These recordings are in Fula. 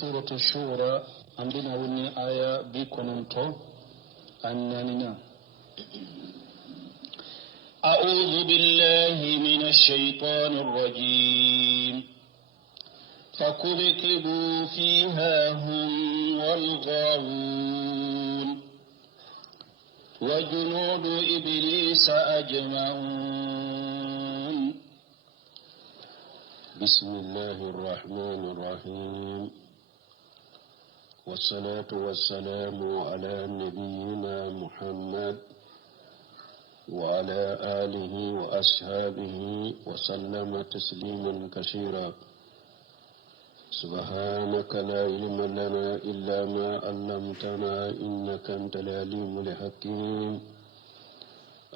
سورة الشورى عندنا وني آية بكوننتو أننا أعوذ بالله من الشيطان الرجيم فكبكبوا فيها هم والغاوون وجنود إبليس أجمعون. بسم الله الرحمن الرحيم، والصلاة والسلام على نبينا محمد وعلى آله وأصحابه وسلم تسليما كثيرا. سبحانك لا علم لنا إلا ما علمتنا إنك أنت العليم الحكيم.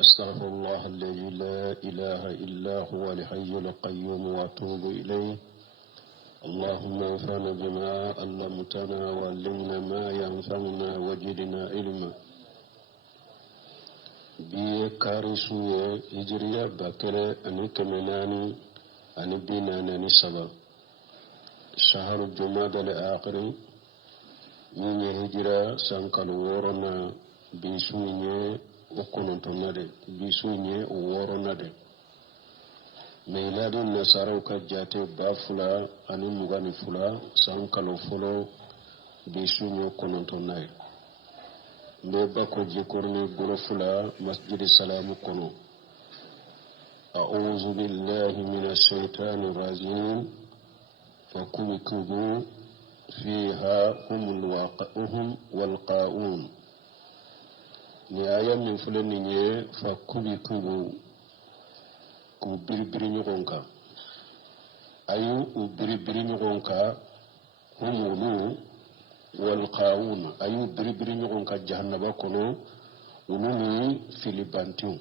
أستغفر الله الذي لا إله إلا هو الحي القيوم وأتوب إليه. اللهم انفعنا بما علمتنا وعلمنا ما ينفعنا وزدنا علما. بكارثوية هجرية بكرة أني كمناني أني بيناني سبا شهر الجماد الآخر من هجرة سانكال ورنا بيسويني وكونتنا دي بيسويني ورنا دي ميلاد النصارى كجاتي بافلا أني مغاني فلا سانكال فلو بيسويني وكونتنا دي بيباكو جيكورني غرفلا مسجد السلام كونو. أعوذ بالله من الشيطان الرجيم فكبكبوا فيها هم والقاؤون. نهاية من فلنية فكبكبوا كبربري نغنكا أيو كبربري نغنكا هم والقاؤون أيو بربري نغنكا جهنم كونو ولوني فيليبانتيو.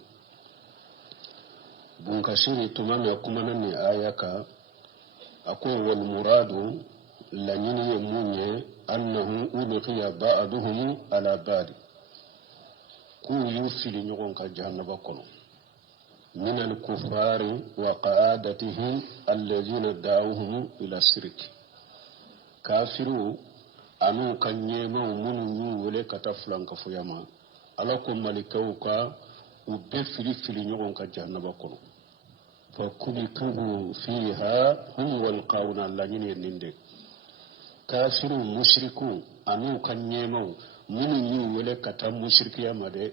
بنكسيري تماما كمانني آياكا أقول والمراد لنين يموني أنه ألقي بعضهم على بعض كو يفلي نغنكا جهنم كونو من الكفار وقعادتهم الذين دعوهم إلى الشرك. كافروا أنو كان يما ومنو ولي كتفلان كفياما ألاكم ملكوكا وبفلي فلي نغنكا جهنم كونو. فكبكبوا فيها هم والقاون اللذين ينندك. كافر مشركون أنو كان يما منو ولي كتم مشرك يما دي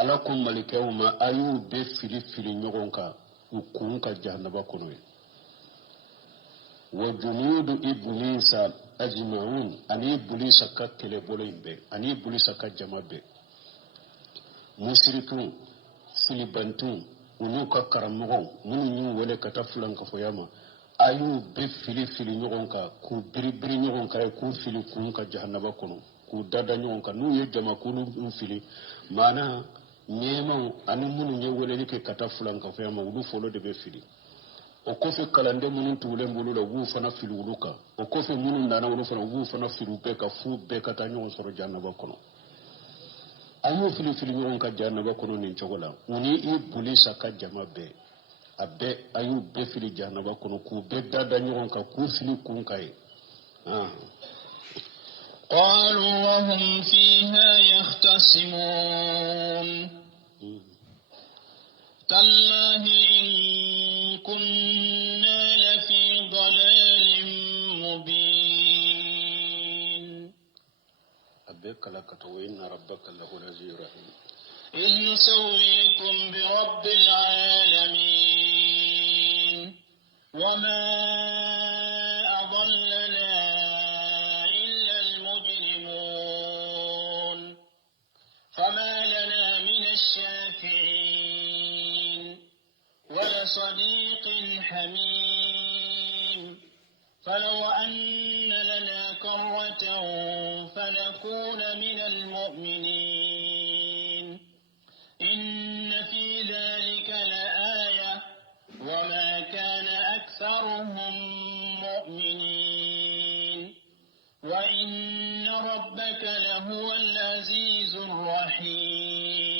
ألاكم ملكوما أيو بفلي فلي نغنكا وكونكا جهنم كونو. وجنود إبليس أجمعون أني إبليس كتل بولين بي أني إبليس كجمع بي مشركون فيلبانتون ونوكا كرامغون منو ولا كتفلان كفياما أيو بفلي نغنكا كو بري نغنكا كو فيلي كونكا جهنم كونو كو دادا نغنكا نو يجمع كونو فيلي مانا نيما أني منو ولا لك كتفلان كفياما ودو فولو دي بفلي. okofe kalande munun tuule mbulu la wu fana filu luka okofe munun dana wulu fana wu fana filu beka fu beka tanyo soro jannaba kono ayo filu nyon ka jannaba kono nin chogola uni ibulisa ka jamabe abe ayo be filu jannaba kono ku be dada nyon ka ku filu kun kai قالوا وهم فيها يختصمون تالله إن كنا لفي ضلال مبين. أبيك لك وإن ربك له العزيز الرحيم. إذ نسويكم برب العالمين وما أضلنا إلا المجرمون فما لنا من الشافعين ولصديق حميم فلو أن لنا كرة فنكون من المؤمنين إن في ذلك لآية وما كان أكثرهم مؤمنين وإن ربك لهو العزيز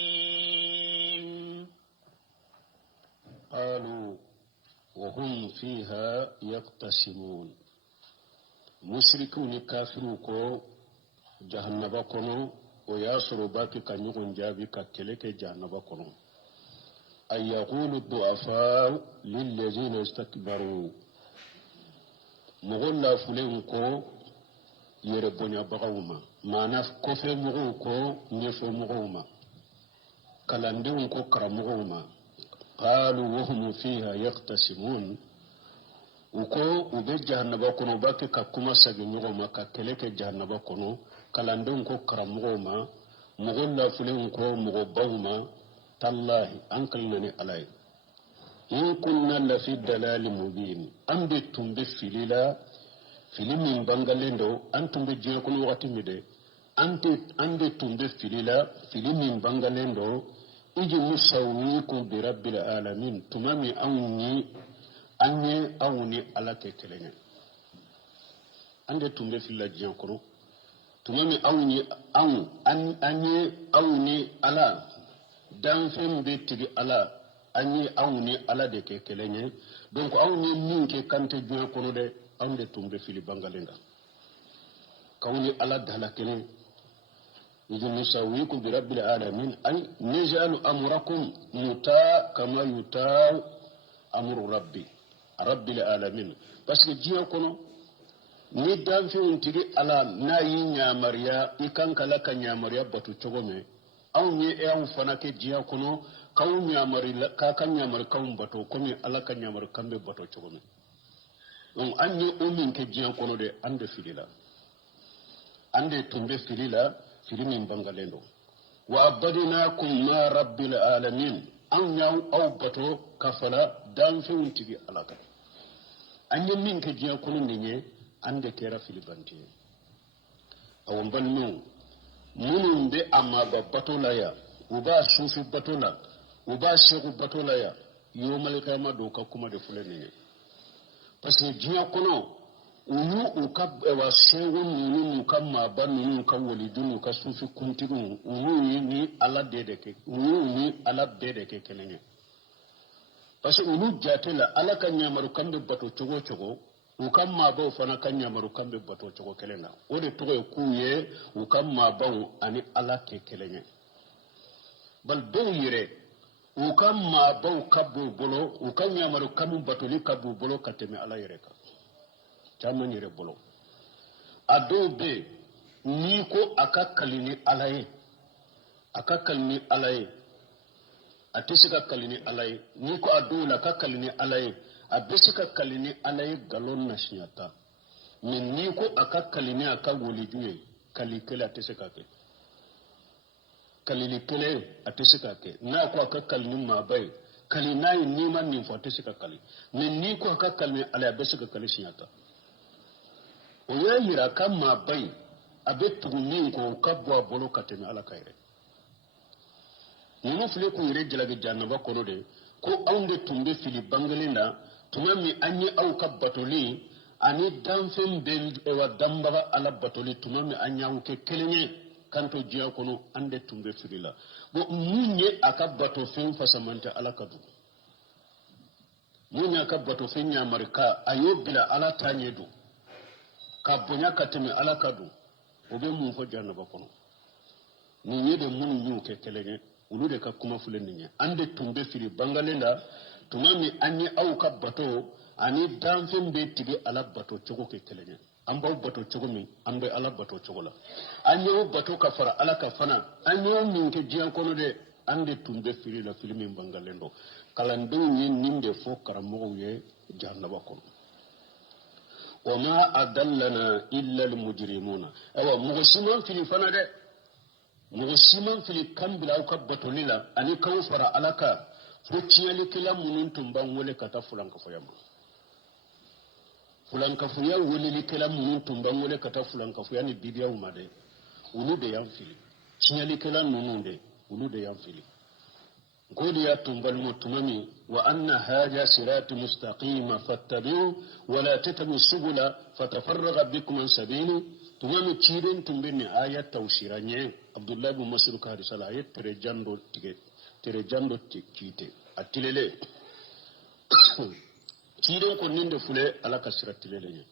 الرحيم. قالوا وهم فيها يقتسمون musriku ni kafiru ko jahannaba kono o yasoro baki ka ñugon jaabi ka keleke jahannaba kono ay yaqulu du'afa lillazina istakbaru mogol la fulen ko yere bonya bagawuma mana kofe mogo ko ñefo mogowuma kalandiw ko karamogowuma qalu wahum fiha yaqtasimun uko ube jahannaba kono bake ka kuma sagi ñogoma ka keleke jahannaba kono kalandiw ko karamogowuma mogol la fulen ko mogo bawuma tallahi ankalnani alay in kunna la fi dalali mubin ambe tumbe filila filimin bangalendo antumbe jiya kono wakati mide ande tumbe filila filimin bangalendo iji musawiku bi rabbil alamin tumami awni anye awni ala kekelenya ande tumbe filila jiya kono tumami awni anye awni ala danfen be tigi ala anye awni ala de kekelenya donc awni minke kante jiya kono de ande tumbe fili bangalenga kawni ala dala kelen idu nusawikum bi rabbil alamin ay nijalu amrakum yuta kama yuta amru rabbil alamin parce que jiya kono ni dan fi untigi ala nayi nyamariya ikankala ka nyamariya batu chogome aw ni e aw fana ke jiya kono kaw nyamari ka kan nyamar kaw batu komi ala ka nyamar kambe batu chogome donc anni umin ke jiyan kono de ande filila ande tumbe filila filimin bangalendo wa abadinakum ma rabbil alamin an yaw aw bato kafala dan fewntigi alaka anni min ke jiyan kono ninye ande kera filibanti awon bannu munun be amma bato la ya uba sufi bato la uba shegu bato la ya yomal kayma do ka kuma de fulani parce que jiya kono unu ukab wa shewu nunu mukamma banunu ka walidunu ka sufi kuntigu unu ni ala dedeke unu ni ala dedeke kenene parce que unu jatela ala kan nyamaru kambe bato chogo ukamma ba fana kan nyamaru kambe bato chogo kelenga ode togo kuye ukamma ba ani ala ke kelenye bal do yire ukam ma baw kabbu bolo ukam yamaru kamu batoli kabbu bolo kateme ala yereka chamani re bolo adobe ni ko akakalini alaye atisika kalini alaye ni ko adola akakalini alaye abesika kalini alaye galon nashiata min ni ko akakalini akagoliduye kalikela atisika ke kalili kele atesika ke na ko akakal ni mabai kali nayi ni man ni fo atesika kali ni ko akakal ni ala besika kali shinyata o yayira kam mabai abetu ni ko kabwa bolo katemi ala kayre ni fule ko yire jalaga jannaba ko de ko awde tumbe fili bangalinda tumami anyi aw kabbatoli ani danfen be e wa damba ala batoli tumami anyawu ke kelenye kanto jiya kono ande tumbe filila bo munye akabato fen fasamanta alakadu munye akabato fen nyamarika ayobila ala tanyedu kabonya kateme alakadu obe mun fo jannaba kono munye de munu nyu ke kelenge ulude ka kuma fulennya ande tumbe fili bangalenda tumami anye au kabato ani danfen be tigi alabato chogo ke kelenge ambaw bato chogo min ambe ala bato chogo la anyo bato kafara ala kafana anyo min ke jiyan kono de ande tumbe fili la filmi bangalendo kalando ni nimbe fo karamo ye jannaba kono wama adallana illa almujrimuna awa mughsiman fili fana de mughsiman fili kambila au kabato lila ani kawfara alaka fo ciyali kila munun tumban wole kata fulan ka foyama fulan kafuya wulili kala munun tumban wole kata fulan kafuya ni bibiya umade ulu de yan fili chinyali kala nununde ulu de yan fili ngodi ya tumbal mutumami wa anna haja sirati mustaqima fattabi'u wa la tattabi'u subula fatafarraqa bikum an sabili tumami chiren tumbeni ayat tawshiranye abdullah bin mas'ud ka risala ayat tere jando kite atilele chiren ko ninde fule ala kasiratilele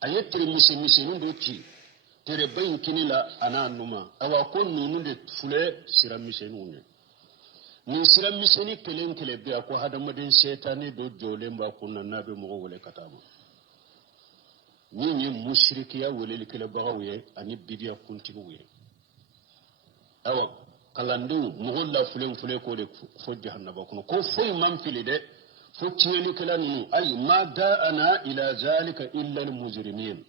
ayetri mise ndo ci tere bayin kinila ana numa awa ko nunu de fule sira mise nunu ni sira mise ni kelen kele be ko hadamadin shaytani do jole mba kunna nabe mo wole katama ni mushrikiya wole kele bagawe ani bidiya kuntibuye awa kalandu mugolla fule ko de fo jahannaba kuno ko foy man fili de fo tiyeli kala nunu ay ma da'ana ila zalika illa al mujrimin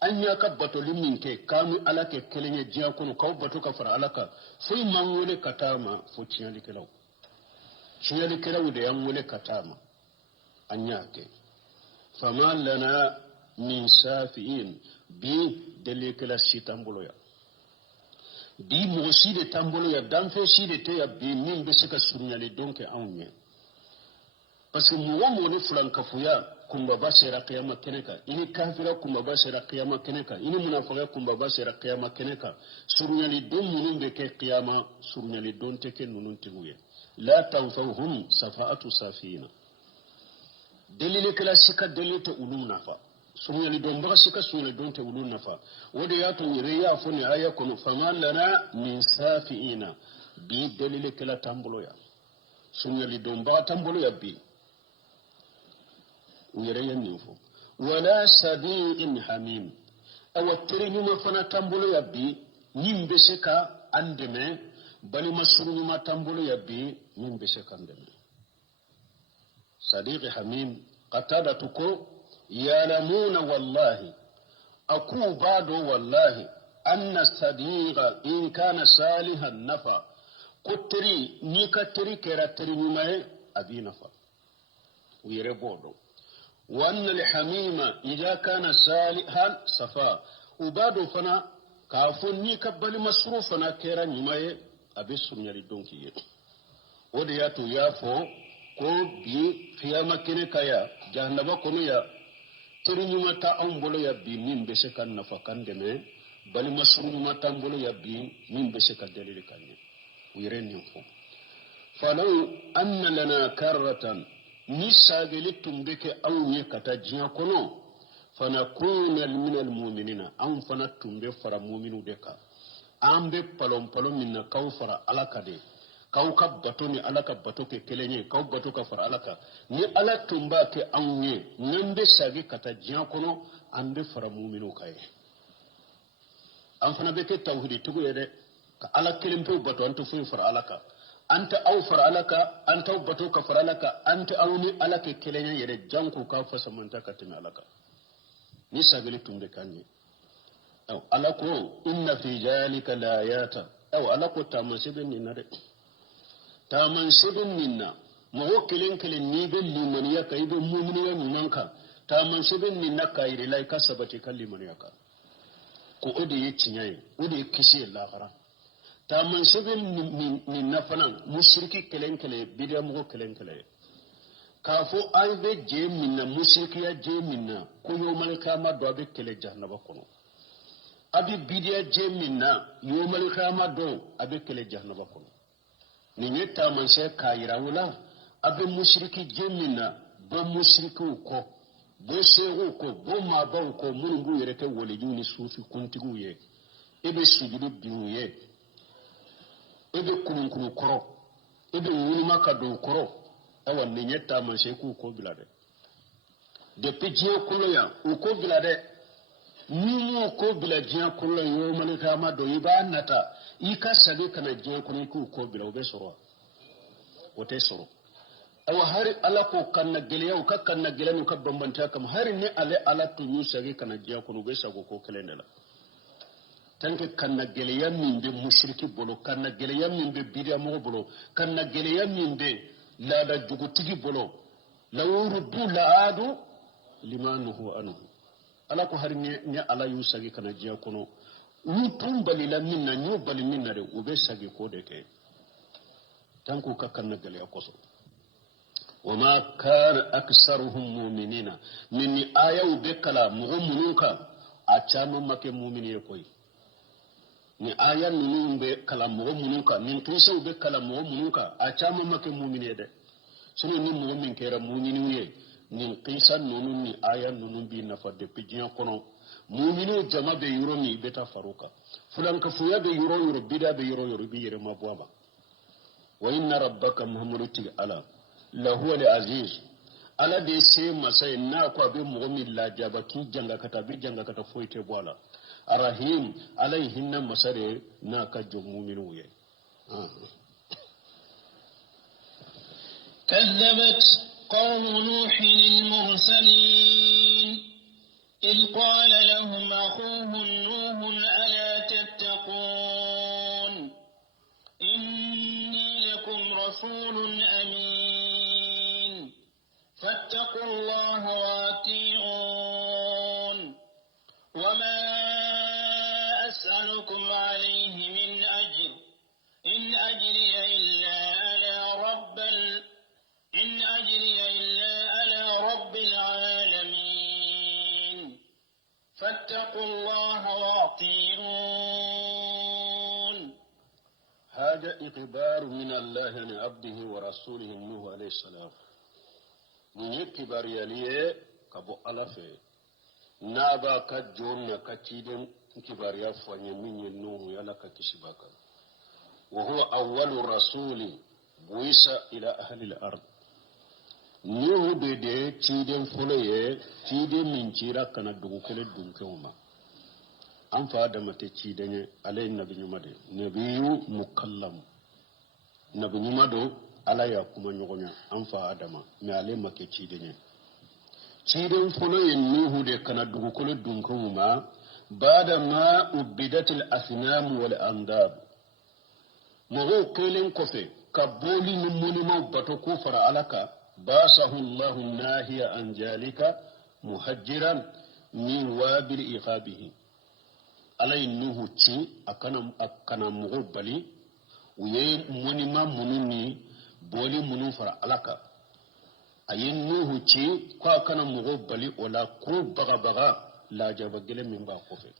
anya kabbato limin ke kamu alake kelenye jiya kuno kaw bato ka fara alaka foy man wole katama fo tiyeli kala de yan wole katama anya ke fama lana min safiin bi dele kala sitambulo ya bi mo si de tambolo ya danfe si de te ya bi min be sika sunyali donke awnye parce que mo ne fulanka fuya kumba basira qiyama keneka ini kafira kumba basira qiyama keneka ini munafiqa kumba basira qiyama keneka sunyali don munun be ke qiyama sunyali don te ke nunun timuye la tanfahum safa'atu safina dalile kala sika dalile ulum nafa sunyali don ba sika sunyali don te ulum nafa wode ya to yire ya foni aya kono faman lana min safiina bi dalile kala tambolo ya sunyali don ba tambolo ya bi yire ya nifo wala sadiqin hamim awatri nyuma fana tambolo ya bi nyimbe sika andeme bali masuru nyuma tambolo ya bi nyimbe sika andeme sadiq hamim qatada tuko يعلمون والله أكو بعد والله أن الصديق إن كان صالحا نفع كتري نيكتري كراتري نمائي أبي نفع ويربودو وأن الحميم إذا كان صالحا صفا وبعد فنا كافون نيكبالي مصروفنا كرا نمائي أبي سنيري دونكي ودياتو يافو ko bi fiyama kene kaya jahannaba kono ya terinyuma ta ambolo ya bi min be se kan nafa kan deme bali masruma ta ambolo ya bi min be se ka dalil kan ni wireni ko falau anna lana karratan nisagelitum beke awye kata jiya kono fanakuna min almu'minina am fanatum be fara mu'minu de ka ambe palom minna kawfara alakade kaw kabbato ni alaka bato ke kelenye kaw bato ka fara alaka ni ala tumba ke anye nande sagi kata jiya kono ande fara mu'minu kay am fana be ke tawhidi tugo yede ka ala kelimpo bato anto fu fara alaka anta aw fara alaka anta bato ka fara alaka anta awni alaka kelenye yede janku ka fa samanta ka timi alaka ni sageli tumbe kanye aw alako inna fi zalika la ayata aw alako tamasibin ni nare taman shibin minna maho kelen ni ben limaniya ka ibe mu'miniya nunanka taman shibin minna ka iri lai kasabati kan limaniya ka ko ode yi cinyaye ode kishi lahara taman shibin minna fanan mushriki kelen bidiya maho kelen kafo an be je minna mushrikiya je minna ko yomal kama do be kele jahannaba kono abi bidiya je minna yomal kama do abe kele jahannaba kono ni nyeta manse kayira wala abe mushriki jemina bo mushriku ko bo seru ko bo maba ko mungu yerete wole juni sufi kuntigu ye ebe sujudu biuye ebe kulunkulu koro ebe wuni makado koro awa ni nyeta manse ku ko bilade depuis jiya kullo ya ko bilade ni ko bilajiya kullo yo malika ma do iba nata ika sage kana je ko bila obe soro wote soro awa hari ala ko kanna geleya ka kanna gelenu ka bambanta kam hari ne ala to yu sage kana je ko be sago ko kelendela tanke kanna geleya min be mushriki bolo kanna geleya min be bidia mo bolo kanna geleya min be la da jugutigi bolo la wurdu la adu limanuhu anhu ala ko hari ne ala yu sage kana je kono wutum balila minna nyu bali minna de ube sagi ko de ke tanku kakanna gal ya koso wama kana aksaruhum mu'minina minni ayaw be kala mu'minunka a chama make mu'mini koy ni ayan nunu be kala mu'minunka min tuso be kala mu'minunka a chama make mu'mini de sunu ni mu'min kera mu'mini ye nin qisa nunun ni aya nunun bi nafa de pijian kono mu'minu jama be yuro ni beta faruka fulan ka fuya be yuro bida be yuro bi yere mabwaba wa inna rabbaka muhammadu ti ala lahu al aziz ala de se masai na ko be mu'min la jaba ki janga kata foite bola arahim alayhinna masare na ka jo mu'minu ye كذبت قوم نوح المرسلين إذ قال لهم أخوهم نوح ألا تتقون إني لكم رسول أمين فاتقوا الله وأطيعون وما أسألكم عليه من أجر إن أجري إلا على رب العالمين فاتقوا الله وأطيعون. هذا إخبار من الله عن عبده ورسوله نوح عليه السلام. من إخبار يليه كبو ألفه نابا كجون كتيدن إخبار يفاني من نوح يلا كتشباك وهو أول رسول بويس إلى أهل الأرض. Nuhu de ciden foloye ciden min cira kana dugu kele dunkewma an fa adama te cidenye alay nabi nyumade nabiyu mukallam nabi nyumado ala ya kuma nyogonya an fa adama me ale make cidenye ciden foloye Nuhu de kana dugu kele dunkewma bada ma ubidatil asnam wal andab mo kelen kofe kaboli numunima bato ko fara alaka باسه الله الناهي عن ذلك مهجرا من وابل إقابه على إنه تي أكنا مغبلي ويه منما منوني بولي منوفر علىك أي إنه تي كوا أكنا مغبلي ولا كو بغا لا جبجل من باقوفه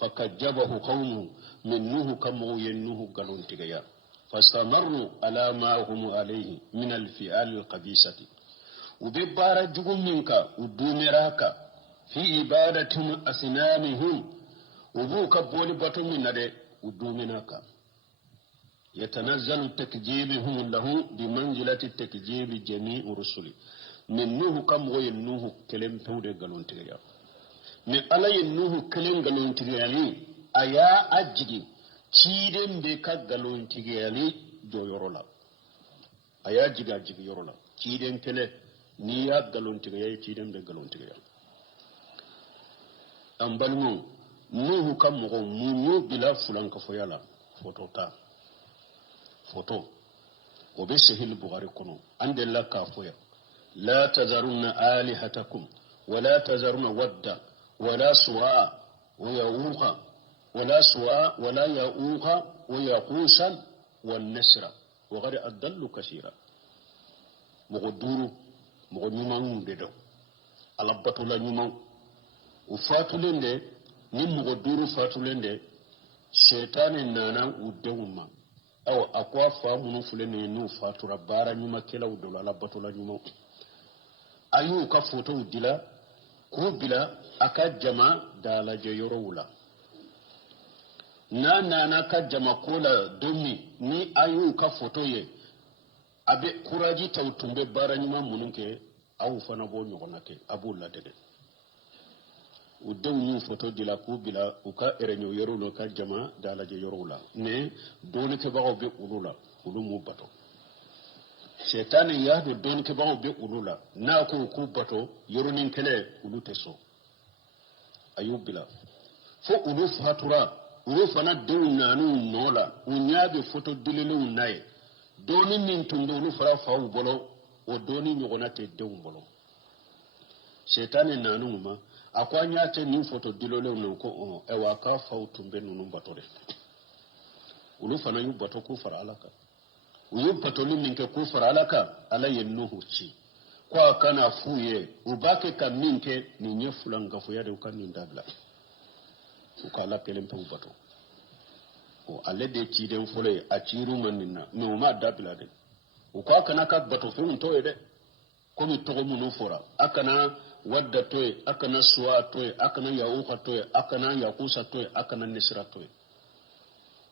فكجبه قومه من نوح كمو ينوه قالون تغيار فاستمروا على ما هم عليه من الفئال القبيسة وببارة جغم منك ودومراك في إبادتهم أسنامهم وبوك بولي بطن من ذلك ودومناك يتنزل تكجيبهم له بمنزلة التكجيب جميع رسل من نوح كم وينوه كلم فودة قالون تغير من ألا ينوه كلم قالون تغير أيا أجدي ciden be ka galon tigiyali do yorola aya jiga yorola ciden kele ni ya galon tigiyali ciden be galon tigiyali ambalmu nuhu kam mo munyo bila fulan ka foyala foto o be sahih bukhari kono ande la ka foya la tazaruna alihatakum wala tazaruna wadda wala suwa wa yauqa ولا سواء ولا يؤوخ ويقوسا والنسر وغير أدل كثيرا مغدور مغنمان بدو على بطل نمان وفاتلين دي نم مغدور فاتلين دي شيطان النانا ودوما أو أقوى فامون فلين ينو فاتورا بارا نما كلا ودولا على بطل نمان أيو كفوتو دلا كوبلا أكا جما دالا جيرولا na ka jama kola domi ni ayu ka foto ye abe kuraji tautumbe baranyima mununke awu fana bo nyogona ke abulla dede udew ni foto dila ku bila uka erenyo yerulo ka jama dala je yorula ne doni ke bago be ulula ulumu bato shetani ya de doni ke bago be ulula na ko ku bato yorunin kele ulute so ayu bila fo ulu fatura ulu fana dew nanu nola unyabe foto dilele unaye doni min tundo ulu fara fawu bolo o doni nyogona te dew bolo shetani nanu ma akwanya te ni foto dilole unan ko ewa ka fawu tumbe nunu batore ulu fana yu bato ku fara alaka uyu bato minke ku fara alaka ala yennuhu ci kwa kana fuye ubake kaminke ni nyefulanga fuya de ukani ndabla ukala pelen pe bato o alle de ci den fole a ciru manina no ma dabla de uko kana ka bato fe to ede komi togo munu fora akana wadda toy akana suwa toy akana yauqa toy akana yaqusa toy akana nisra toy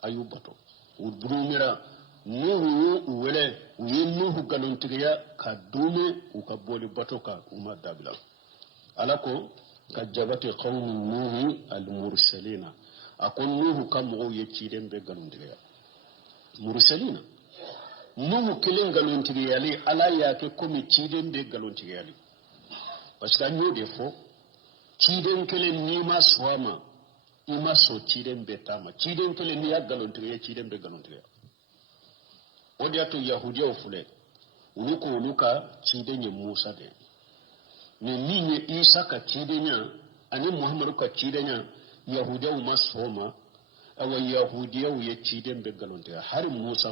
ayu bato udrumira nuhu wele nuhu galontiya ka dume uka boli bato ka umma dabila alako kajabati qawmi nuhi al-mursalina akon nuhu kam mo yeciden be galontiya mursalina nuhu kilen galontiya li ala yake komi ciden be galontiya li parce que anyo defo ciden kelen ni ma swama ima so ciden be tama ciden kelen ni ya galontiya ciden be galontiya odiato yahudiya ofule uluka ciden ye musa de ne ninye isa ka cidenya ani muhammadu ka cidenya yahudiya uma soma awa yahudiya ye ciden be galontiya hari musa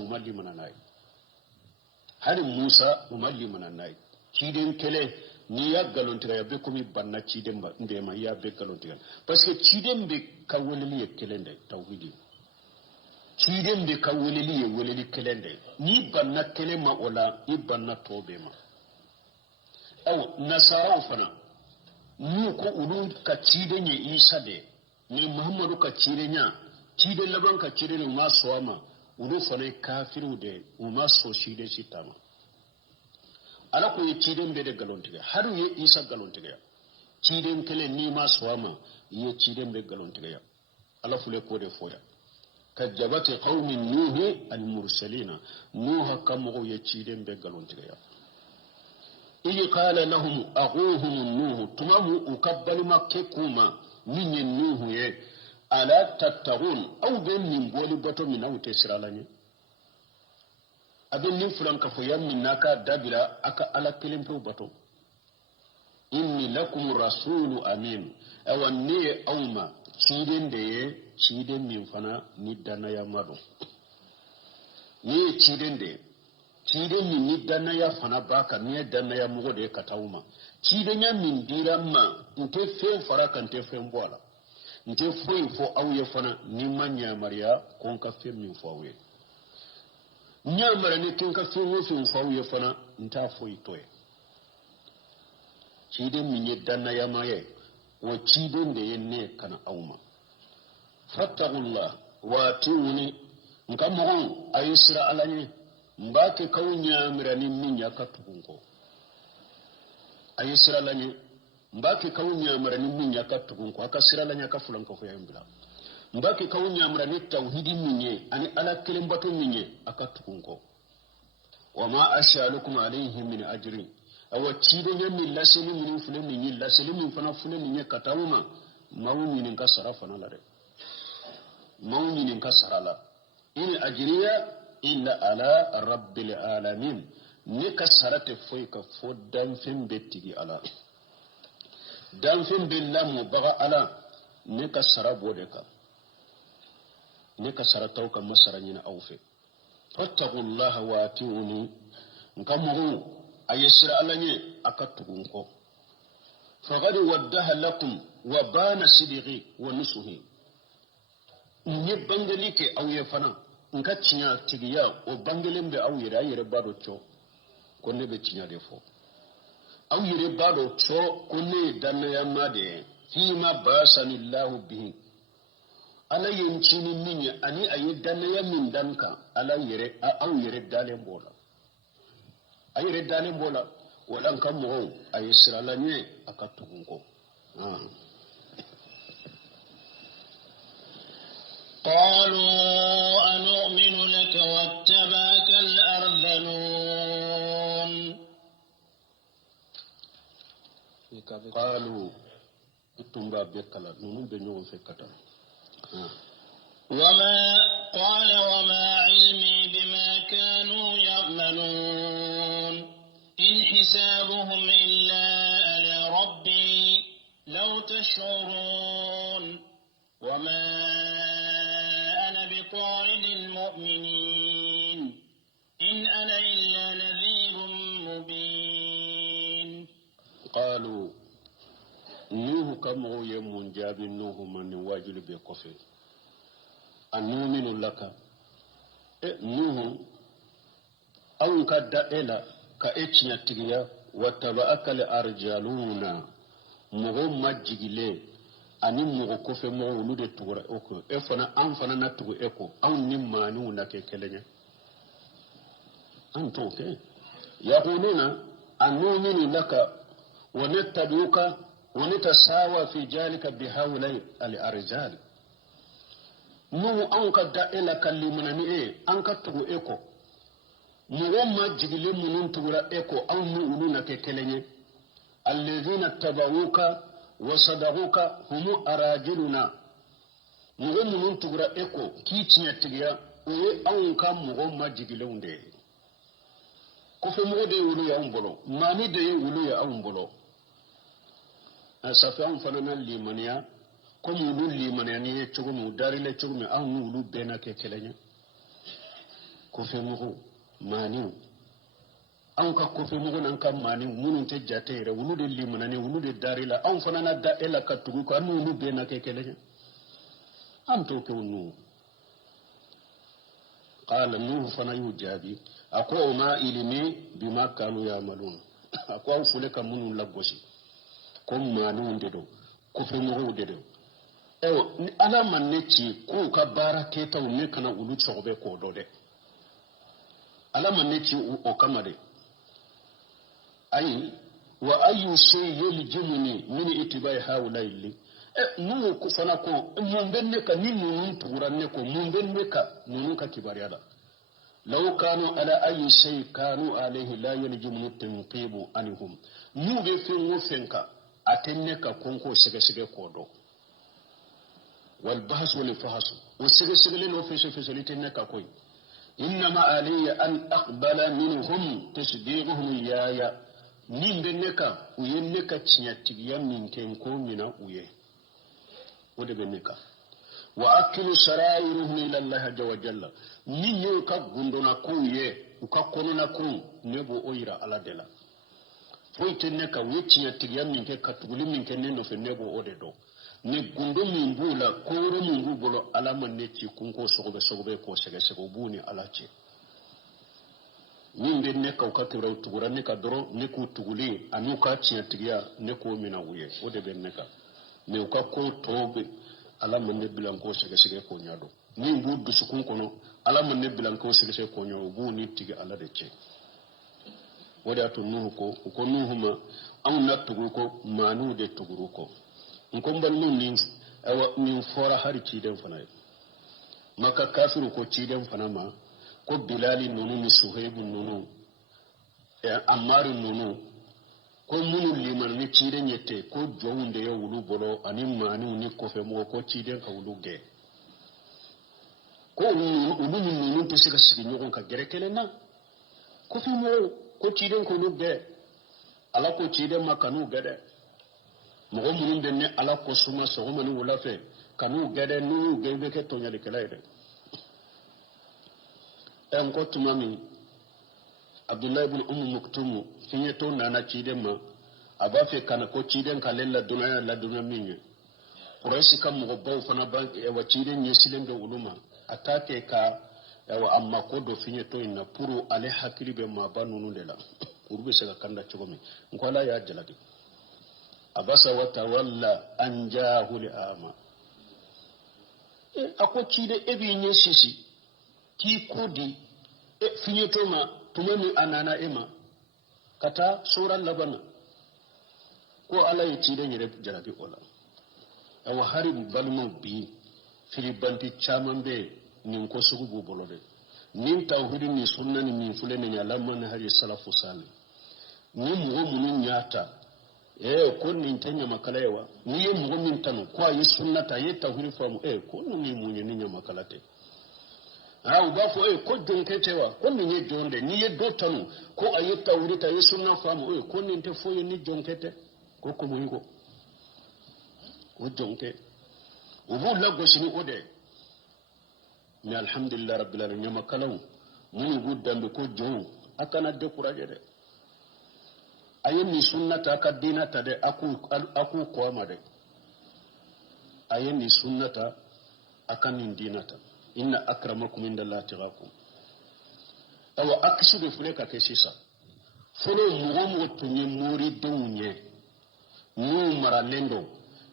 umalli mananai ciden kele ni ya galontiya be komi banna ciden ba mbe ma ya be galontiya parce que ciden be kawoleli ye kelende tawhidi ciden be kawoleli ye woleli kelende ni banna kele ma ola ni banna tobe ma aw nasara fana ni ko ulu ka ciden ye isa de ni muhammadu ka cidenya ciden laban ka ciden ma sowama ulu fana kafiru de uma so ciden sitama ala ko ye ciden be de galontiga haru ye isa galontiga ciden kele ni ma sowama ye ciden be galontiga ala fule ko de foya kajabati qawmi nuhi al-mursalina nuha kamo ye ciden be galontiga ili qala lahum aquhum nuhu tumamu ukabbal makke kuma minye nuhu ye ala tattaqun aw ben min boli bato min awte siralanye abin ni fulan ka foyam min naka dabira aka ala kelimpo bato inni lakum rasulu amin awanni awma ciden de ye ciden min fana ni dana ya mado ni ciden de ciden min ni dana ya fana baka ni dana ya mugo de katawuma ciden ya min diramma inte fe fara kan te fe mbola nte foyi fo awye fana ni manya maria kon ka fe min fo awye nyamara ni kin ka fe wo fe fo awye fana nta foyi toye ciden min ye dana ya maye wa ciden de yenne kana awma fattaqullah wa tuuni ngam mo ayisra alani mbake kawnya mirani min yakatugo ayisra alani mbake kawnya mirani min yakatugo akasira alani akafulan ko yambila mbake kawnya mirani tauhidi minye ani ala kelimbato minye akatugo wama ashalukum alayhi min ajri awa cido nyami laseli min fule minye laseli min fana fule minye katawuma mawni nin ka sarafa na lare mawni nin ka sarala in ajriya illa ala rabbil alamin ne ka sarate foy ka foddan fen bettigi ala dan fen billamu baga ala ne ka sarabo de ka ne ka sarataw ka masaranyina awfe fattaqullaha wa atiuni ngamu ayesra alanye akatugunko faqad waddaha lakum wa bana sidqi wa nusuhi ni bangalike awye fana nka tinya tigiya o bangelembe awire ayire bado cho konne be tinya defo awire bado cho konne danna yamade fima basanillahu bihi ala yenchini minya ani ayi danna yamin danka ala yire awire dalen bola ayire dalen bola wadan kan mo ayi siralanye akatugunko قالوا أنؤمن لك واتبعك الأرذلون قالوا اتنبا بكلا نون بنيون فكتا وما علمي بما كانوا يعملون إن حسابهم إلا على ربي لو تشعرون وما بطارد المؤمنين إن أنا إلا نذير مبين قالوا نوح كم يمون جاب نوح من واجل بكفر أنؤمن لك نوح awun ka da'ela ka ecinya tigiya wataba akal arjaluna mogo majigile ani mogo kofe mogo ulu de tugura oko e fana an fana na tugu eko awun ni mani una ke kelenya an to ke yaquluna annu'minu laka wa nattabi'uka wa natasawa fi jalika bihaulai al-arjal mu an ka da'ela kallimuna ni an ka tugu eko mogo majigile munun tugura eko awun ni ulu na ke kelenye alladhina tabawuka wa sadaquka humu arajiluna mogo munun tugura eko ki tinya tigiya oye awun ka mogo majigile unde ko fe mogo de wulu ya umbolo mani de wulu ya umbolo asafa an fana na limaniya ko mu limaniya ni chogo mu darile chogo mu awun wulu bena ke kelenya ko fe mogo mani an ka kofe mugu nan kan mani munun te jate yere wulu de limana ne wulu de darila an fana na da ela ka tugu ko anu wulu be na ke kelenya am to ke wonu qala nuhu fana yujabi ako ma ilimi bima kanu yamalun ako fule ka munun lagoshi ko manu de do kofe mugu de do ewo ala man ne ci ko ka barake taw ne kana wulu chobe ko do de ala man ne ci o kamade ayi wa ayu shay yuljimuni min itibai haulaili nu ko fana ko mun benne ka ni nun turanne ko mun benne ka nun ka kibariyada law kanu ala ayi shay kanu alayhi la yuljimuni tanqibu anhum nu be fen fenka atenne ka konko sege ko do wal bahs wal fahs wa sege le no fe tenne ka koy inma alayya an aqbala minhum tasdiquhum ya nimbe neka uye neka chinyatigia minken ko mina uye wode be neka wa akilu sarairuhum ila Allah jalla jalla ninyo ka gundona ko uye ukakono na ko nebo oira ala dela foite neka uye chinyatigia minken katuguli minken neno fe nebo ode do ne gundo mimbula ko ro mimbu bolo ala maneti kunko sogobe ko sege buni ala che nimbe neka ukatira utugura neka doro neku tuguli anuka chiatigia neko mina uye ode be neka me ukako tobe ala manne bilanko sege ko nyado nimbu dusukun kono ala manne bilanko sege ko nyo buni tigi ala de che wode atu nuhu ko nuhuma an natugu ko manu de tuguru ko nkombal nun nin awa min fora hari ciden fana maka kafiru ko ciden fana ma ko bilali nunu ni suhaibu nunu ammaru nunu ko munu liman ni ciden yete ko jowunde yo wulu bolo ani mani ni kofe mo ko ciden ka wulu ge ko wulu nunu to sika sigi nyogon ka gerekele na ko fi mo ko ciden ko lu ge ala ko ciden makanu gede mogo munun benne ala ko suma so manu wala fe kanu gede nu gebe ke to nyali kala ide en ko tumami abdullah ibn maktum finye to nana ciden ma aba fe kana ko ciden ka lella dunaya la dunya minye quraishi kam mogo baw fana ban e wa ciden nyesilen do uluma atake ka wa amma ko do finye to ina puru ale hakili be ma banunu lela urbe sega kanda chogomi ngola ya jaladi abasa wa tawalla an jaahu li'ama ako cide ebi nyesisi ki kodi finyeto ma tumani anana ema kata sura labana ko ala yi cide nyere jarabi ola awa hari balmo bi filibanti chaman be nin ko sugu bolode nin tawhidin ni sunna ni min fulene ni alamman hari salafu salih ni mo munun nyata ko nin tanya makalewa ni ye mo min tanu ko ayi sunnata ye tawhid famu ko ni munye ni nya makalate ha ba fo ko jonketewa ko ni ye jonde ni ye do tanu ko ayi tawhid ta ye sunna famu ko nin te fo ye ni jonkete ko mo yiko o jonke o bu la gosini ode ni alhamdulillah rabbil alamin nya makalaw mun guddambe ko jon akana décourager de ayeni sunnata ka dinata de aku ko amade ayeni sunnata akan dinata inna akramakum indallahi taqakum awa akisu be fule ka ke sisa folo mo tunye mori donye mu mara lendo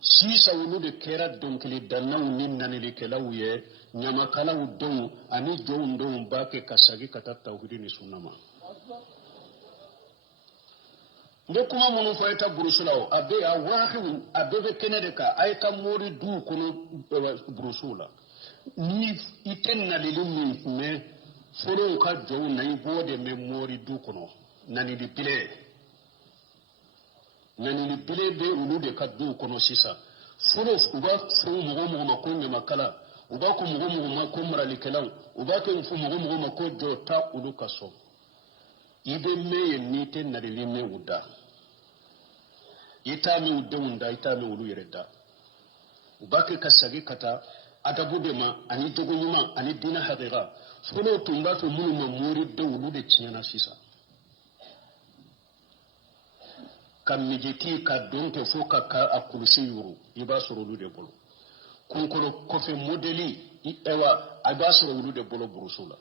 sisa wulu de kera donkili danaw ni nanili kelawye nyama kala udon ani jondo bake kasagi kata tauhidi ni sunama nde kuma munu fayta burusulaw abe a wahi abe kenede ka ayta mori du kono burusula ni itenna lilimi me foro ka jow nay bode me mori du kono nani di pile be ulude ka du kono sisa foro uba fu mo makonya makala uba ko mo makomra likelan uba ko fu mo mako jota ulu kaso ibe me ni tenna lilimi uda itami udunda itami ulu yereda ubake kasagi kata adabudema ani jogonyuma ani dina hadira folo tumba to munu mamuri de ulu de chiana sisa kamijeti ka donte foka ka akulusi yuru iba soro ulu de bolo kunkoro kofe modeli ewa aba soro ulu de bolo burusula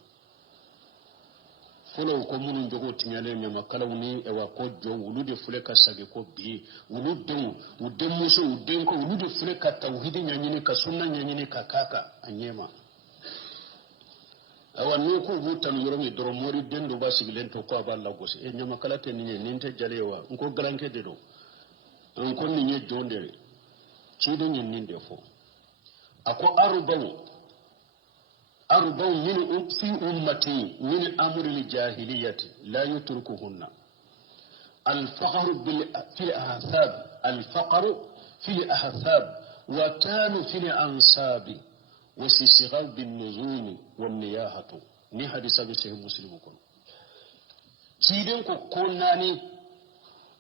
folo ko munu jogo tinyale me makala uni ewa ko jo ulu de fule ka sage ko bi ulu don udem muso udem ko ulu de fule ka tauhidi nyanyini ka sunna nyanyini ka kaka anyema awa no ko butan yoro mi doro mori dendo ba sigilen to ko aballa gosi e nyama kala te ni ninte jalewa nko granke de do nko ni nye jondere cido nyen ninde fo ako أربع من في أمتي من أمر الجاهلية لا يتركهن الفقر في الأحساب وتان في الأنساب وسيسغال بالنزول والنياحة ni hadisa bi sahih muslim ko ciden ko konnani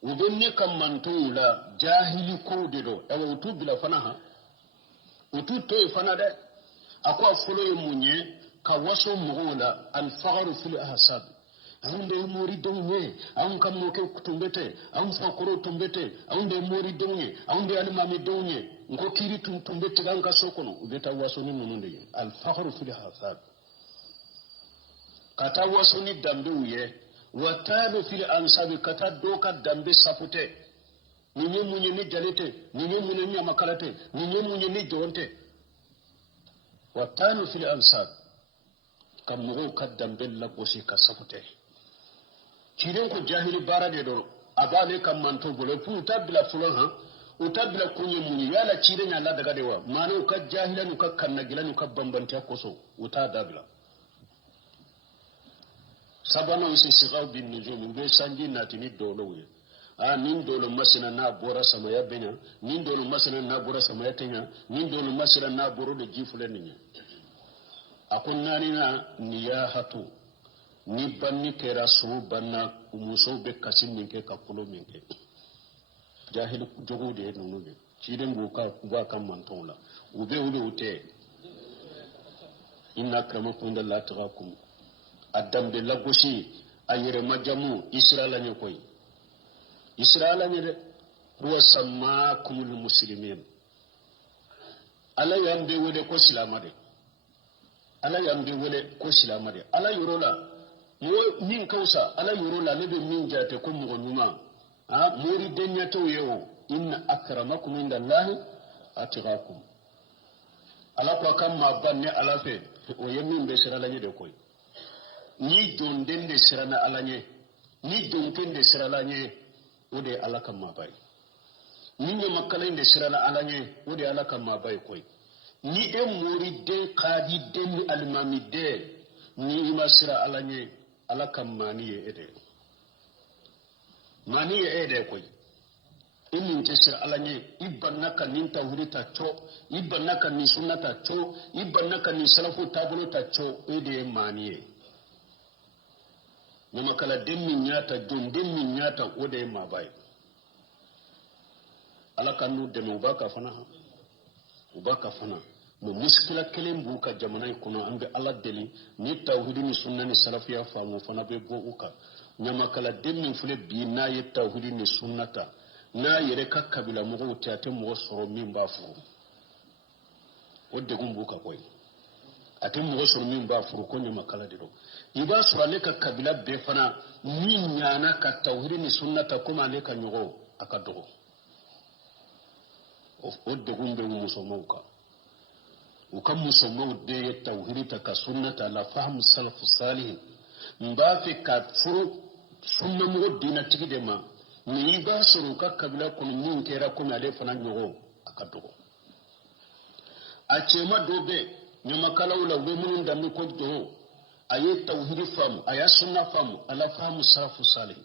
ubenne kam mantula jahili ko de do e wutu bila fanaha wutu to fanade akwa folo yemunye ka waso mugola al faqru fil ahsab ande mori donye an kam mo ke tumbete an fakoro tumbete ande mori donye ande almami donye ngo kiri tumbete ganga sokono ubeta waso ni nununde al faqru fil ahsab kata waso ni dambe uye watalu fil ansab kata doka dambe sapute ninye munye ni jalete ninye munye ni makalate ninye munye ni jonte watanu fil ansab kam mo kaddam bella bosi ka safute kiren ko jahili barade do abale kam manto bolo fu tabila fulon ha o tabila kunye muni yala kiren Allah daga dewa manu ka jahilan ka kannagilanu ka bambanta koso uta dabila sabano isi sigaw bin nujum be sanji natini dolo we nin dolo masina na bora sama ya benya nin dolo masina na bora sama ya tenya nin dolo masina na boro de jifule ninya akunnani na niyahatu ni banni kera so banna umuso be kasin ninke ka kulo minke jahil jogo de nunu be ciden go ka kuba kan mantonla ube ute inna akramakum indallahi atqakum adam de lagoshi ayere majamu israila nyokoy israila nyede huwa sammakumul muslimin ala yambe wede ko silamade ala yambe wede ko silamade ala yorola mo min kausa ala yorola ne be min jate ko mo nyuma mori denya to yewo inna akramakum indallahi atqakum ala ko kam ma banne ala fe o yemin be sirala nyede koy ni donden de sirana ala nye ni donken de sirala nye ode ala kam ma bay ni ne makala inde sirana ala nye ode ala kam ma bay koy ni e mori de qadi den almami de ni ima sira ala nye ala kam mani e ede mani e ede koy inin te sira ala nye ibannaka nin tawhidita cho ibannaka ni sunnata cho ibannaka ni salafu tabulo ta cho ede mani e nama kala demmi nyata don demmi nyata ode ma bay ala kanu demu baka fana mo muskila kelen buka jamana kuno ambe ala deli ni tawhidi ni sunna ni salafiya famu fana be bo uka nama kala demmi fule bi na ye tawhidi ni sunnata na yere ka kabila mo wote ate mo soro min ba fu ode gumbuka koy atem mo so min ba furu ko nyama kala diro iba sura ne ka kabila be fana min nyana ka tawhid ni sunnata kuma ne ka nyogo akadogo o de gumbe musomauka ukam musomau de tawhid ta ka sunnata la fahm salaf salih mba fi ka furu sunna mo dina tigide ma ni iba sura ka kabila ko min kera kuma le fana nyogo akadogo a cema dobe nyama kalawla wemun da mi ko do aye tawhid fam aya sunna fam ala fahm salaf salih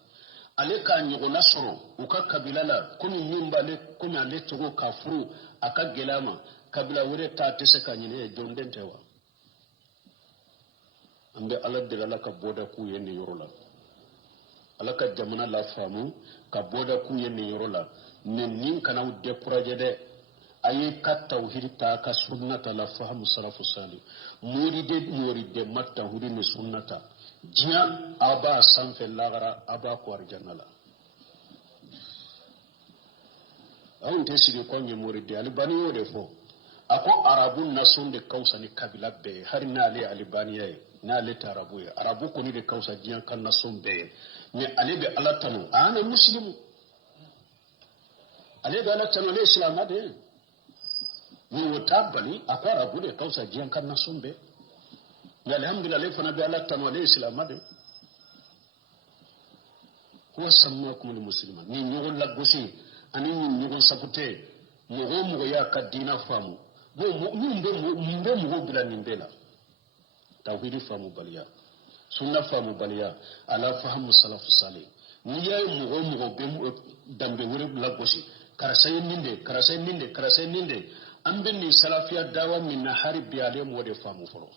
ale ka nyogo nasoro uka kabila la kuni nyimba le kuna le togo kafuru aka gelama kabila wure ta tese ka nyine jonden tewa ambe ala de la ka boda ku yene yorola ala ka jamana la famu ka boda ku yene yorola nin kana udde projet de aye ka tawhid ta ka sunnata la fahm salafu salih muride mat tawhid ni sunnata jiya aba sanfe lagara aba ko arjanna la awon te sigi ko nyi muride albani yode fo ako arabun nasun de kausa ni kabila be har na le albaniya na le tarabu ya arabu ko ni de kausa jiya kan nasun be ni ale be alatanu ana muslimu ale be alatanu le islam ade ni wotabali ako arabu de kausa jiya kan nasun be alhamdulillah le fana be alatanu le islam ade huwa sammakum almuslimin ni nyogol la gosi ani ni nyogol sapute mo ya kadina famu bo mo bila nimbela tawhid famu baliya sunna famu baliya ala fahamu salaf salih ni ya mo be dambe wure la gosi karasay ninde ambe ni salafiya dawa min harbi ale mo de famu folo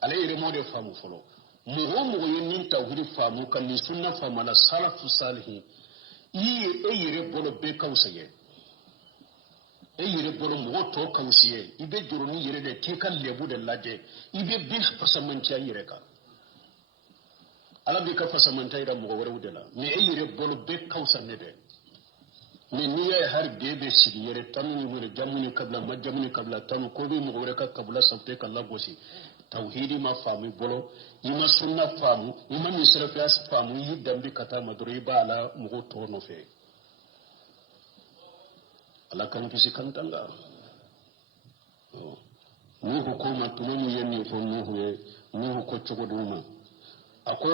ale ire mo de famu folo mo yin tawhid famu kan ni sunna famu ala salaf salih yire bolo be kawsaye yire bolo mo to kawsiye ibe joroni yire de ke kan lebu de laje ibe bi fasamanti yire ka ala bi ka fasamanti ira mo wore wudela me yire bolo be kawsa ne de me niya har bebe sigi yire tanu ni mo jamuni kabla majamuni kabla tanu ko bi mo wore ka kabla sabte kala gosi tawhidi ma famu bolo ima sunna famu ima misrafiya famu yi dambi kata maduri ba ala mo to no fe ala kan kisi kantanga nuhu kuma tunani yenni fo nuhu ko chogoduma ako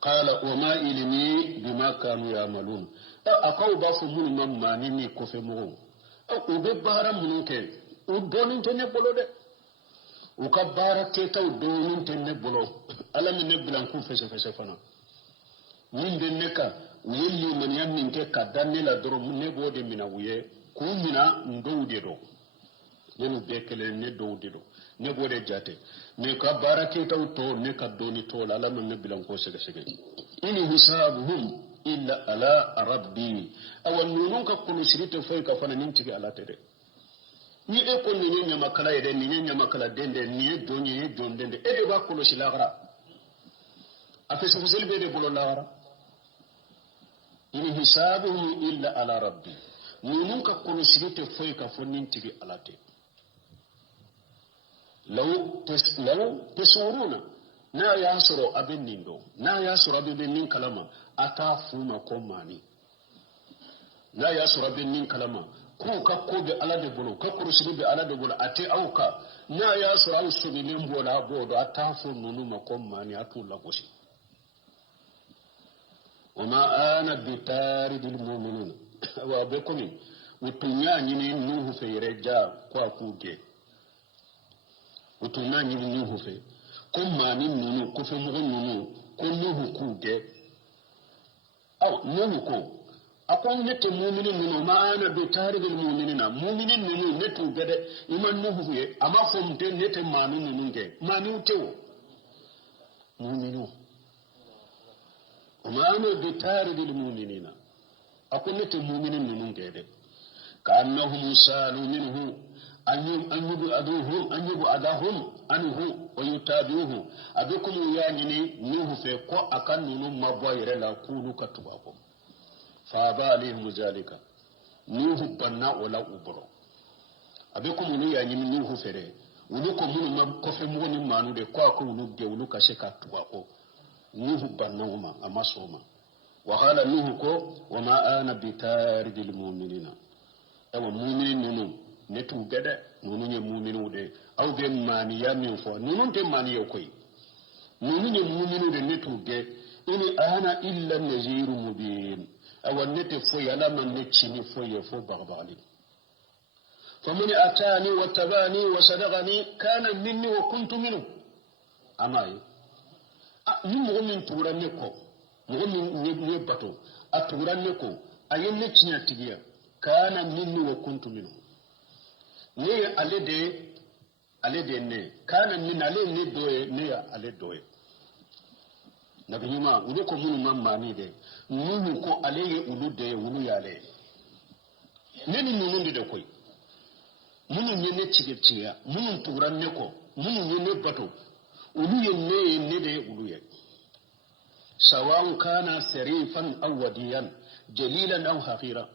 qala wa ma ilmi bima kanu ya'malun akaw ba fu mun mamma ni ko fe mo o be bara mun ke o donin tene bolo de o ka bara ke taw donin tene bolo ala mi ne blan ku fese fana min de neka yelli man yamin ke ka danila doro ne bode mina wuye ku mina ndowde do nenu bekele ne dowde do ne bode jate ne ka barake taw to ne ka doni to la lam ne bilan ko sege ini hisabuhum illa ala rabbi awan nunun ka kunu sirite fay ka fana nin tigi ala tede ni e ko ni nyama kala yede ni nyama kala dende ni donye dondende e de ba kulu silagara afese fusel be de bolo lagara ini hisabuhum illa ala rabbi nunun ka kunu sirite fay ka fonin tigi ala te law tasuruna na yasuru abin nindo na yasuru abin nin kalama ata fuma ko mani na yasuru abin nin kalama ko ka ko be ala de bolo ka kurusiri be ala de bolo ate auka na yasuru au subilin bola bodo ata fu nunu ma ko mani atu la gosi wama ana bitaridil mu'minin wa bekomi utunya nyini nuhu feere ja kwa kuge utunya nyini nuhu fe ko mani nunu ko fe mo nunu ko nuhu kuge aw nuhu ko akon nete mu'minin nunu ma ana bitaridil mu'minina mu'minin nunu netu gede iman nuhu ye ama fom de nete mani nunu ge mani utewo mu'minu وما أنا بتارد المؤمنين أقول لك المؤمنين من كده كأنهم سالوا منه أن يبعدهم عنه ويتابعوه أبيكم يعني منه في قوة أكن مباير لا كونوا كتباكم فأبى عليهم ذلك نوح بنا ولا أبرو أبيكم يعني منه في ulu ko munu ma kofe mo ni manu de ko ulu de ulu ka se ka tuwa ko nuhu bannauma amasoma wa qala nuhu ko wa ma ana bitaridil mu'minina awa mu'minin nunu netu gada nunu nye mu'minu de aw be mani ya mi fo nunu de mani yo koy nunu nye mu'minu de netu de ini ana illa nazirun mubin awa nete fo yala man ne chini fo ye fo bagbali faman atani wa tabani wa sadaqani kana minni wa kuntu minhu amai ni mo min turanne ko mo min ne bato a turanne ko ayen ne tinya tigiya kana minni wa kuntu minhu ne alede ne kana min ale ne doye ne ya ale doye nabi nyuma ulu ko munu mamani de munu ko aleye ulu de ulu yale neni munu de koy munu ne tigetiya munu turanne ko munu ne bato ulu ne de ulu ye sawan kana sarifan aw wadiyan jalilan aw haqira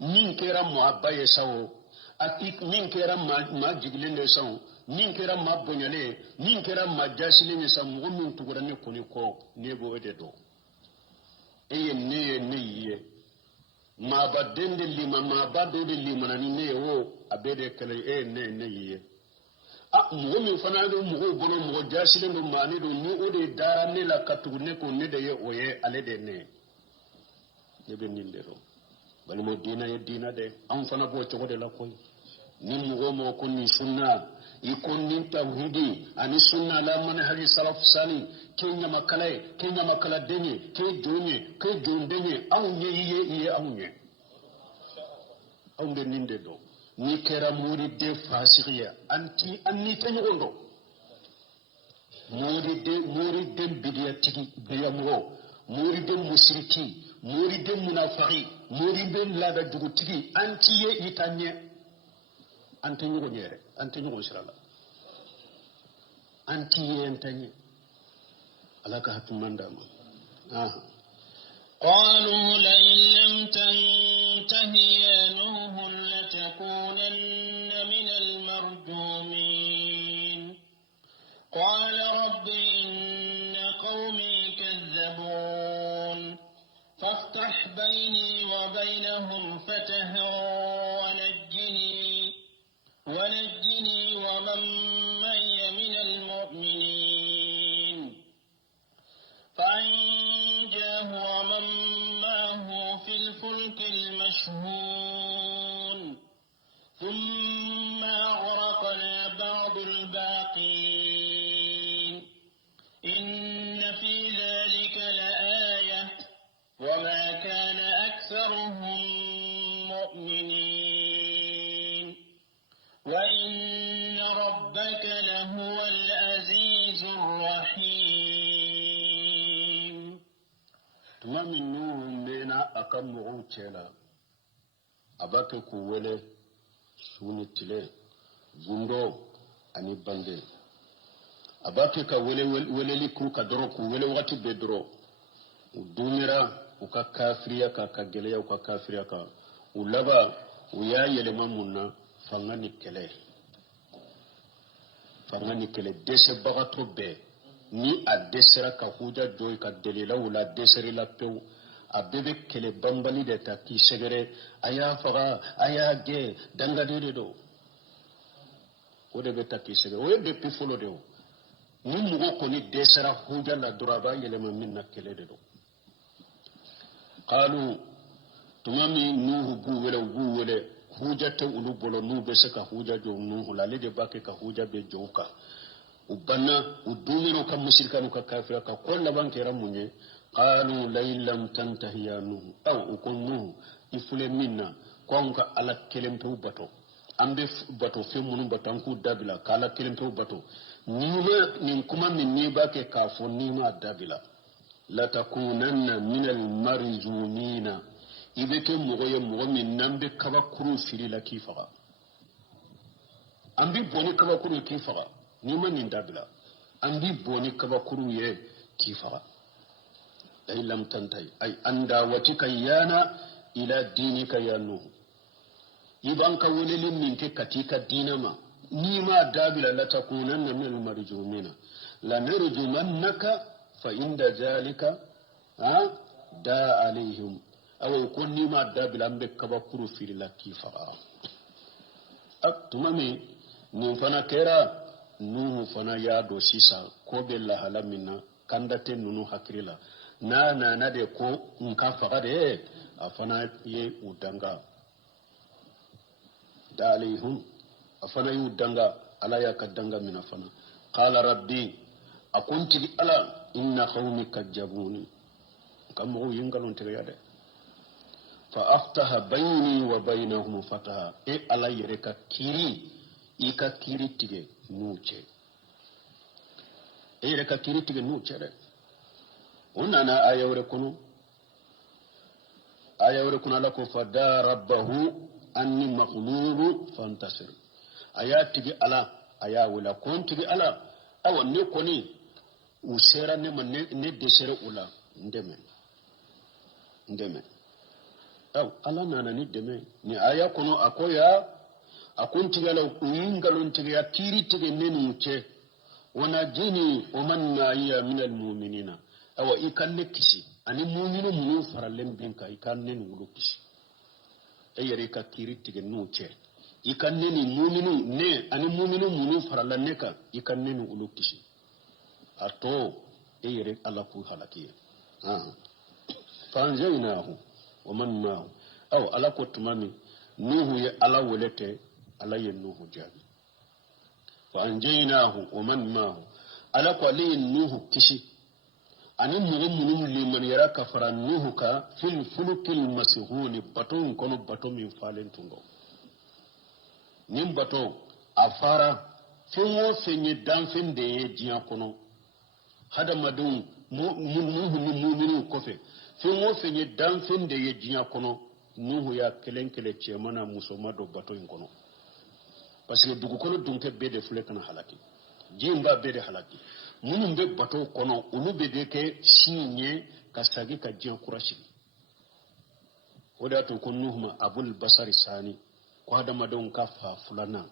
min kera muabbaye sawo atik min kera ma jiglende sawo min kera ma bonyale min kera ma jasile ni sawo min turanne ko ni ko ne bo ede do eye ne yiye ma badende lima ma bado de lima ni ne wo abede kale ne yiye mo min fana do mo bono mo jasile do mani do ni o de dara ne la katune ko ne de ye oye ale de ne be ninde do bali mo dina ye dina de am fana bo to de la koy ni mo ko ni sunna ikon ni tawhidi ani sunna la man hadi salaf sali kenya makala denye ke jondenye aw ye aw nye aw de ninde do ni kera muri de fasiqiya anni tanyondo muri de bidiya tigi biyamu muri de mushriki muri de munafiqi muri de lada jugu tigi anti ye itanye anti nyugo nyere anti nyugo inshallah anti ye antanye alaka hatu mandama قالوا لئن لم تنته يا نوح لتكونن من المرجومين قال رب إن قومي كذبون فافتح بيني وبينهم فتحا ونجني ومن معي من المؤمنين فأنجاه ومن معه في الفلك المشحون ثم أغرقنا بعض الباقين إن في ذلك لآية وما كان أكثرهم مؤمنين وإن ربك لهو العزيز الرحيم تمام النور لنا أكم عوتنا أباك كوولي سوني تلي بندو أني بندي أباك كوولي ولي كوكا درو كوولي وغاتي بدرو ودوميرا uka kafiriya ka kageleya uka kafiriya ka ulaba uya yelema munna fangani kele dese bagato be ni a desera ka huja joy ka delila wala deseri la pew abebe kele bambali de ta ki segere aya faga aya ge danga de do o de be ta ki segere o de pifolo de o ni mugo ko ni desera huja la duraba yelema minna kele de do qalu tumami nuhu guwele hujata ulu bolo nube saka huja jo nuhu la lede bake ka huja be joka ubanna udumiro ka mushrikanu ka kafira ka kolla bankera munye qalu la illam tantahi ya nuhu aw ukun nuhu ifule minna konka ala kelemtu bato ambe bato fe munu batanku dabila kala kelemtu bato niwe nin kuma min ni bake ka fo nima dabila la takunanna min al marjumina ibeke mogoye mogo min nambe kaba kuru fili la kifaga ambi boni kaba kuru kifaga ni man nin dabila ambi boni kaba kuru ye kifaga ay lam tantai ay anda watika yana ila dinika ya nuhu iban ka welele min ke katika dinama نيما دابلا لتكونن من المرجومين لنرجمنك فإن ذلك دا عليهم أو يكون نيما دابلا بكبا كرو في لكي فرا أكتمامي نفنا كيرا نوح فنا يادو سيسا كوبي الله لمنا كندتين نونو حكريلا na de ko nka faga de afana ye udanga dalihum afana ye udanga ala ya kadanga min afana qala rabbi akunti ala inna qaumi kajabuni kam mo yingalon tere yade fa aftaha bayni wa bainahum fataha ala yere ka kiri tige nuche yere ka kiri tige nuche de ونانا آية وركنا لكم فدا ربه أني مغلوب فانتصر آيات تجي على آية ولا كون تجي على أو نكوني وسيرا نما ندسر ولا ندمن أو على نانا ندمن ني آية كونو أكويا أكون تجي على وينغلون تجي كيري تجي ننوچه ونجني ومن معي من المؤمنين awa ikanne kisi ani mu'minu munu farallen binka ikanne nulu kisi eyere ka kiri tige nuche ikanne ni mu'minu ne ani mu'minu munu farallen ne ka ikanne nulu kisi ato eyere ala ku halakiye fanjaynahu wa man ma'ahu aw ala ko tumami nuhu ya ala wolete ala ye nuhu jabi fanjaynahu wa man ma'ahu ala ko ali nuhu kisi ani mu'minun liman yara kafara nuhu ka fil fulukil masihuni baton kono bato min falen tungo nim bato afara fungo fenye danfen de ye jiya kono hada madun nuhu ni mu'minu kofe fungo fenye danfen de ye jiya kono nuhu ya kelenkele chemana musomado bato kono parce que dugu kono dunke bede fule kana halaki jimba bede halaki munun be bato kono ulu be de ke sinye kasagi ka jiyan kurashi oda to kun nuhuma abul basari sani ko adama don ka fa fulana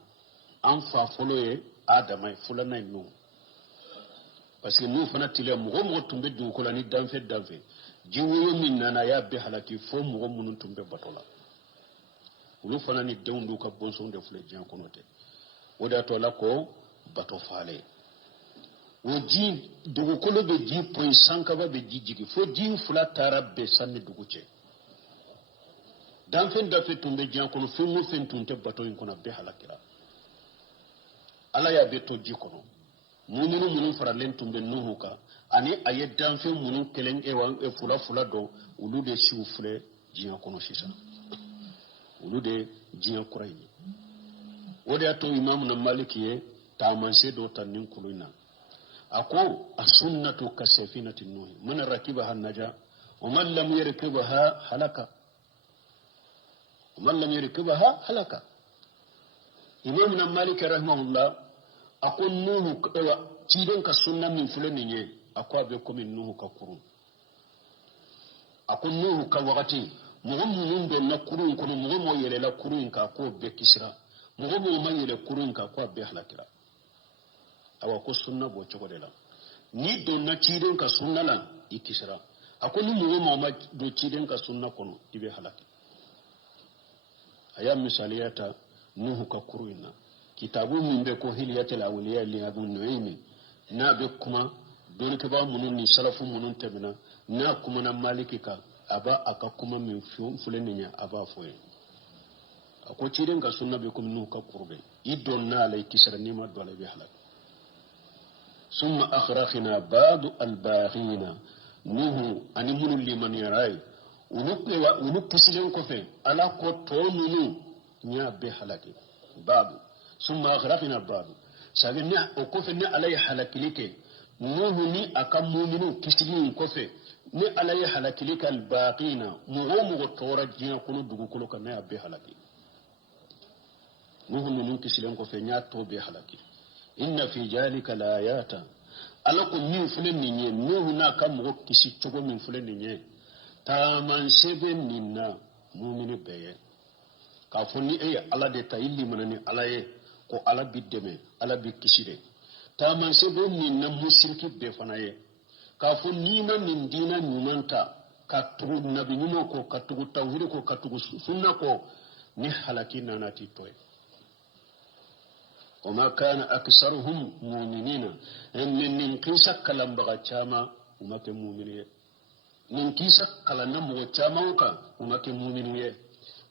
an fa foloye adama fulana no parce que nu fana tile mo tumbe du ko lani danfe jiwo min nana ya be halaki fo mo munun tumbe batola ulu fana ni dewndu ka bonso de fule jiyan kono te oda to la ko bato fale oji dugu kolo be ji point sankaba be jijigi fo ji fula tarabe sanni dugu che dan fen da fe tumbe jian kono fe mo fen tunte bato in kono be halakira ala ya be to ji kono mununu faralen tumbe nuhuka ani aye dan fe munun kelen e fula do ulu de shi fule jian kono sisa ulu de jian kuraini wode ato imam na malikiye ta manse do tanin kuluna ako as-sunnatu ka-safinati nuh man rakibaha naja wa man lam yarkibha halaka imam na malik rahimahullah ako nuh ewa ciden ka sunna min fulani nye ako abe ko min nuh ka kurun ako nuh ka wakati mu'minun do na kurun kono mo yele la kurun ka ko be kisra mo ma yele kurun ka ko be halakira awa ko sunna bo chogode la ni do na chiden ka sunna la ikisra akoni mu ma do chiden ka sunna kono ibe halaki aya misaliyata nuhu ka kuruina kitabu min be ko hiliyatul awliya li abu nu'aymi na be kuma don ke ba munun ni salafu munun tabina na kuma na maliki ka aba aka kuma min fuleninya aba foye ako chiden ka sunna be ko nuhu ka kurbe idon na la ikisra ni ma do la be halaki ثم أخرقنا بعض الباغين نوح أني من لمن يراي ونك سجن كفين على كتونو نيا بحلقي بعض ثم أخرقنا بعض سأقولنا وكفين علي حلقي لك نوح ني أكم مؤمنو كسجن كفين ني علي حلقي لك الباقين مغو تورا جينا كنو دوغو كلو كنا بحلقي نوح ني كسجن كفين نيا تو بحلقي inna fi jalika la ayata alako min fulen ninye nuhu na kam mo kisi chogo min fulen ninye ta man sebe ninna mu'mini beye ka fonni e ala de ta illi manani ala ye ko ala biddeme ala bi kisire taman se do ni na mushriki be fanaye ka fo ni na nin dina nyumanta ka tugu nabi nyumo ko ka tugu tawhid ko ka tugu sunna ko ni halaki nanati toy وما كان أكثرهم مؤمنين من كيسا كلام بغا تشاما وما كان مؤمنين من كيسا كلام بغا تشاما وما كان مؤمنين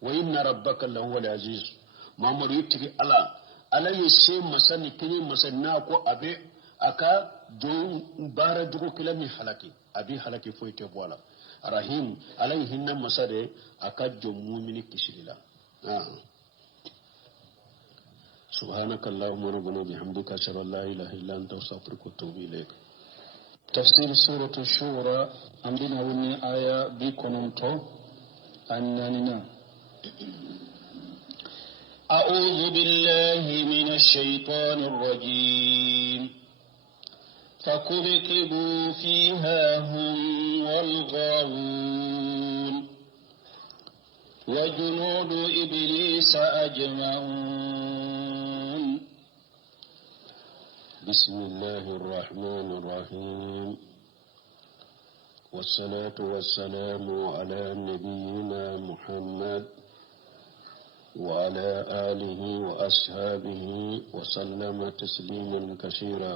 وإن ربك لهو العزيز ما مريد تري ala yeshe masani kenye masana ko abe aka jo bara jugo kila mi halaki abi halaki foi te bola rahim alai hinna masade aka jo mu'mini kishirila سبحانك اللهم ربنا بحمدك أشهد أن لا إله إلا أنت أستغفرك وأتوب إليك. تفسير سورة الشورى عندنا وني آية بكونمتو أننا أعوذ بالله من الشيطان الرجيم فكبكبوا فيها هم والغاوون وجنود إبليس أجمعون. بسم الله الرحمن الرحيم والصلاة والسلام على نبينا محمد وعلى آله وأصحابه وسلم تسليما كثيرا.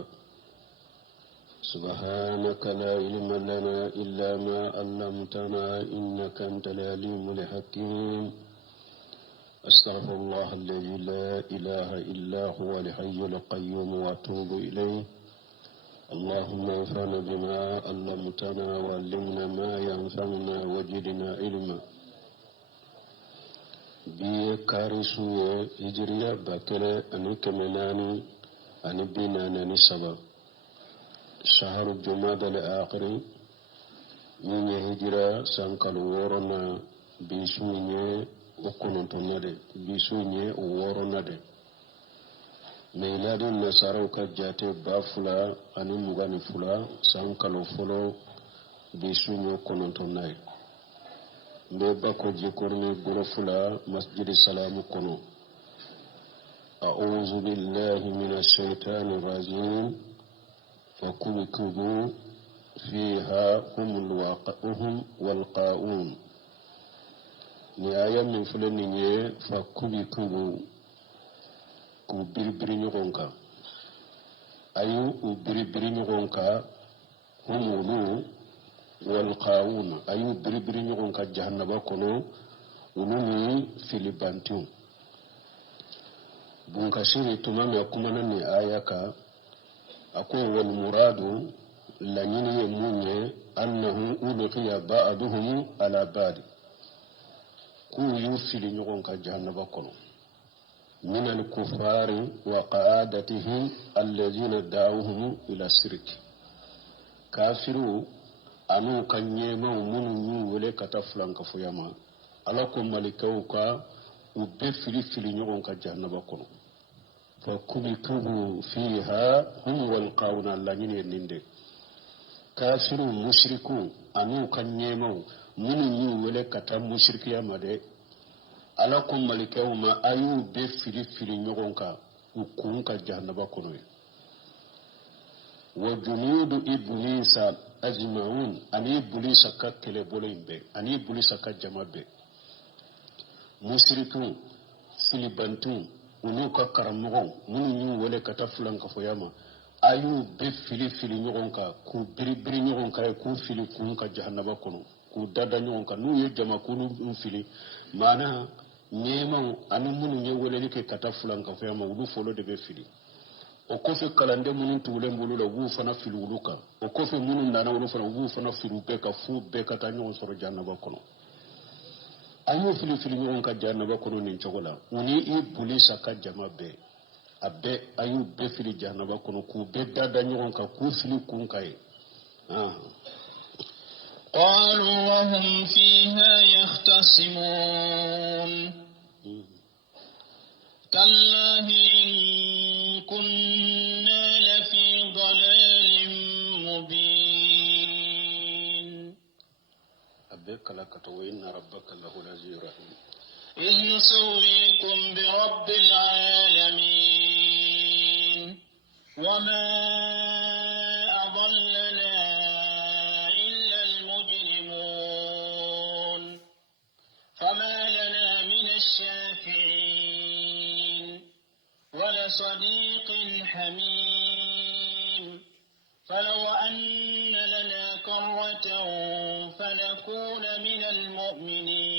سبحانك لا علم لنا إلا ما علمتنا إنك أنت العليم الحكيم. أستغفر الله الذي لا إله إلا هو الحي القيوم وأتوب إليه. اللهم انفعنا بما علمتنا وعلمنا ما ينفعنا وزدنا علما. biye karisuye hijriya bakele ani kemenani ani binani ani saba shaharu jumada al-akhiri nye hijra sankalu worona bisunye okonontonade bisunye woronade meiladi nasaraw ka jate bafula ani mugani fula sankalu folo bisunye okonontonade bako jikorni burafula masjid salamu kono. أعوذ بالله من الشيطان الرجيم فكبكبوا فيها هم والقاؤون. نهاية من فلنية فكبكبوا كبربري نغنكا أيو كبربري نغنكا هم والقاؤون أيو بربري نغن كجهنم كنو ونمي فيلبانتو بنكسيري تمام يكمنني آياكا أكون والمراد لنين يموني أنه ألقي بعضهم على بعض كو يفيل نغن كجهنم كنو من الكفار وقعادتهم الذين دعوهم إلى الشرك كافروا anu kanyema munu nyu wele kata flanka fuyama ala ko malikaw ka ubbe fili nyogon ka jahannaba kono fa kubitubu fiha hum wal qawna lanyine ninde kafiru mushriku anu kanyema munu nyu wele kata mushrikiya made ala ko malikaw ma ayu be fili nyogon ka ukun ka jahannaba kono wa junudu iblisa ajmaun ani ibulisa ka kele bolimbe ani ibulisa ka jamabe mushrikun filibantu unu ka karamogo munu nyu wole kata fulan ka foyama ayu be fili nyogon ka ku biri nyogon ka ku fili kun ka jahannaba kono ku dada nyogon ka nu ye jama kunu fili mana nyema anu munu nye wole ke kata fulan ka foyama ulu folo de be fili o kofe kalande munun tuule mbulu la wu fana filuluka o kofe munun nana wulu fana wu fana filupe ka fu be ka ta nyon soro jannaba kono ayo fili nyon ka jannaba kono nin chogola uni ibulisa ka jamabe abe ayo be fili jannaba kono ku be dada nyon ka ku fili kun kai قالوا وهم فيها يختصمون تالله إن كنا لفي ضلال مبين. أبيك لك وإن ربك له العزيز الرحيم. إذ نسويكم برب العالمين وما أضلنا إلا المجرمون فما لنا من الشافعين ولصديق حميم فلو أن لنا كرة فنكون من المؤمنين